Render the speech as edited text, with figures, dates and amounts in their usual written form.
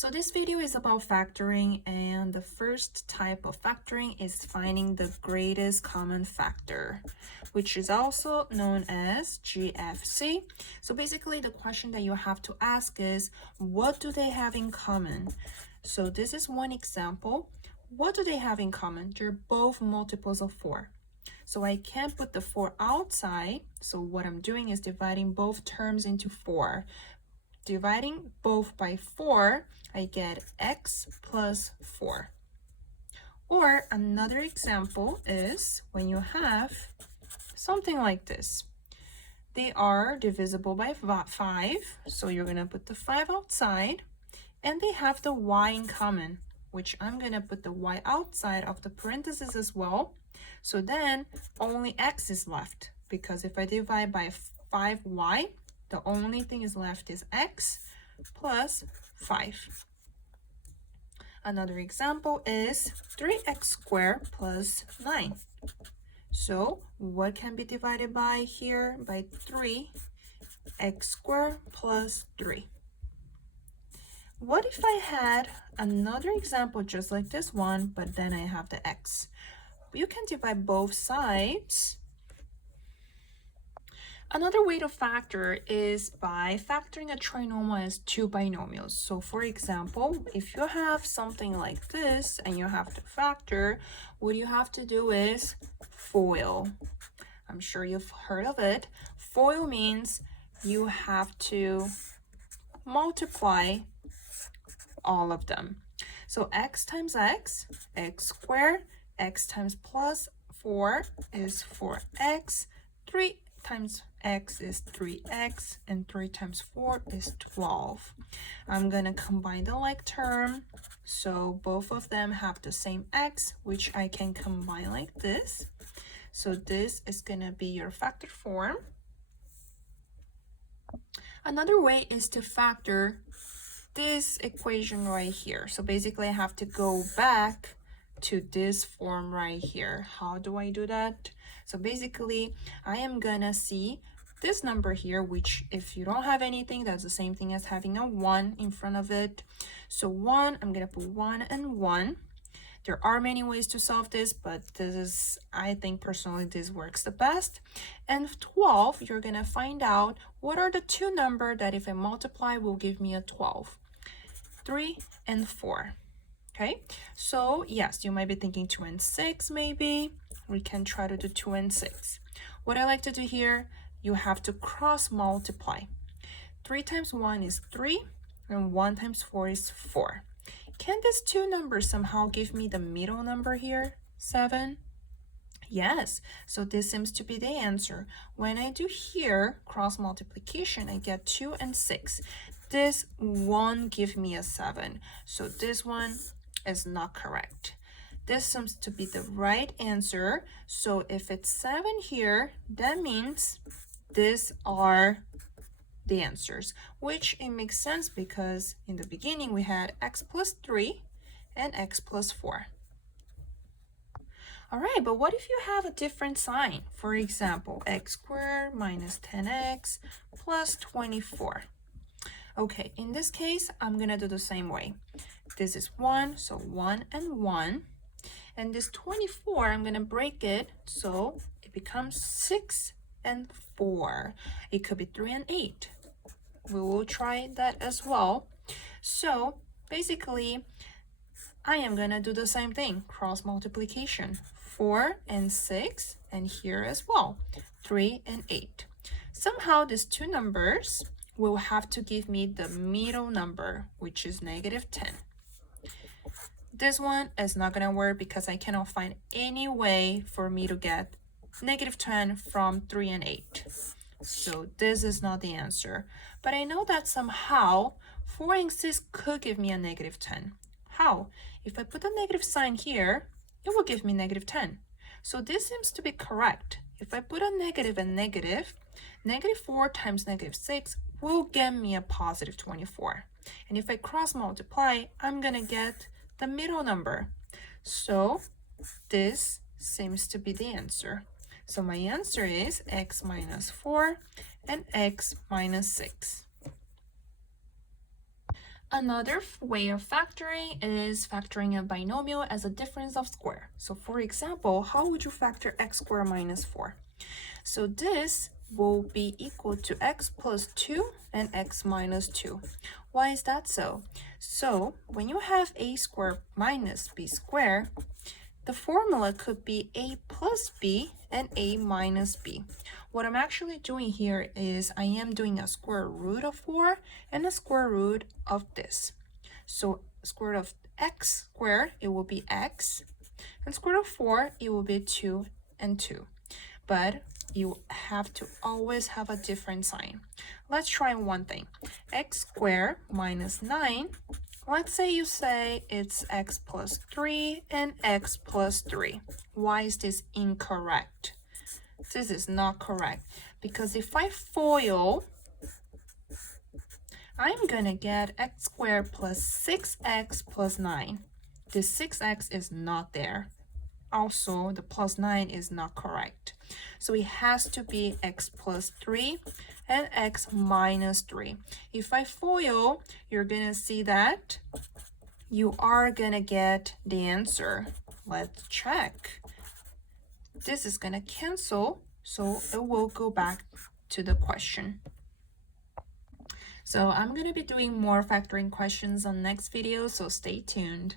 So this video is about factoring, and the first type of factoring is finding the greatest common factor, which is also known as GFC. So basically the question that you have to ask is, what do they have in common? So this is one example. What do they have in common? They're both multiples of 4. So I can't put the 4 outside. So what I'm doing is dividing both terms into 4. Dividing both by 4, I get x plus 4. Or another example is when you have something like this. They are divisible by 5, so you're going to put the 5 outside, and they have the y in common, which I'm going to put the y outside of the parentheses as well. So then only x is left, because if I divide by 5y, the only thing is left is x plus 5. Another example is 3x squared plus 9. So what can be divided by here? By 3x squared plus 3. What if I had another example just like this one, but then I have the x? You can divide both sides. Another way to factor is by factoring a trinomial as two binomials. So for example, if you have something like this and you have to factor, what you have to do is FOIL. I'm sure you've heard of it. FOIL means you have to multiply all of them. So x times x squared, x times plus 4 is 4x, 3 times x is 3x, and 3 times 4 is 12. I'm going to combine the like term, so both of them have the same x, which I can combine like this. So this is going to be your factor form. Another way is to factor this equation right here. So basically I have to go back to this form right here. How do I do that? So basically I am gonna see this number here, which if you don't have anything, that's the same thing as having a 1 in front of it. So 1, I'm gonna put 1 and 1. There are many ways to solve this, but this is, I think personally, this works the best. And 12, you're gonna find out what are the two numbers that if I multiply will give me a 12. 3 and 4. Okay, so yes, you might be thinking 2 and 6 maybe. We can try to do 2 and 6. What I like to do here, you have to cross multiply. 3 times 1 is 3, and 1 times 4 is 4. Can these two numbers somehow give me the middle number here, 7? Yes, so this seems to be the answer. When I do here cross multiplication, I get 2 and 6. This won't give me a 7, so this one is not correct. This seems to be the right answer. So if it's 7 here, that means these are the answers, which it makes sense because in the beginning we had x plus 3 and x plus 4. All right, but what if you have a different sign? For example, x squared minus 10x plus 24. Okay, in this case, I'm gonna do the same way. This is 1, so 1 and 1. And this 24, I'm gonna break it, so it becomes 6 and 4. It could be 3 and 8. We will try that as well. So basically, I am gonna do the same thing, cross multiplication. 4 and 6, and here as well, 3 and 8. Somehow these two numbers will have to give me the middle number, which is -10. This one is not gonna work because I cannot find any way for me to get -10 from 3 and 8. So this is not the answer. But I know that somehow 4 and 6 could give me a -10. How? If I put a negative sign here, it will give me -10. So this seems to be correct. If I put a negative and negative, -4 times -6 will get me a positive 24. And if I cross multiply, I'm gonna get the middle number. So this seems to be the answer. So my answer is x minus 4 and x minus 6. Another way of factoring is factoring a binomial as a difference of square. So for example, how would you factor x squared minus 4? So this will be equal to x plus 2 and x minus 2. Why is that so? So when you have a squared minus b squared, the formula could be a plus b and a minus b. What I'm actually doing here is I am doing a square root of 4 and a square root of this. So square root of x squared, it will be x, and square root of 4, it will be 2 and 2. But you have to always have a different sign. Let's try one thing. X squared minus 9. Let's say you say it's x plus 3 and x plus 3. Why is this incorrect? This is not correct because if I FOIL, I'm gonna get x squared plus 6x plus 9. This 6x is not there. Also, the plus 9 is not correct. So it has to be x plus 3 and x minus 3. If I FOIL, you're gonna see that you are gonna get the answer. Let's check. This is gonna cancel, so it will go back to the question. So I'm gonna be doing more factoring questions on next video, so stay tuned.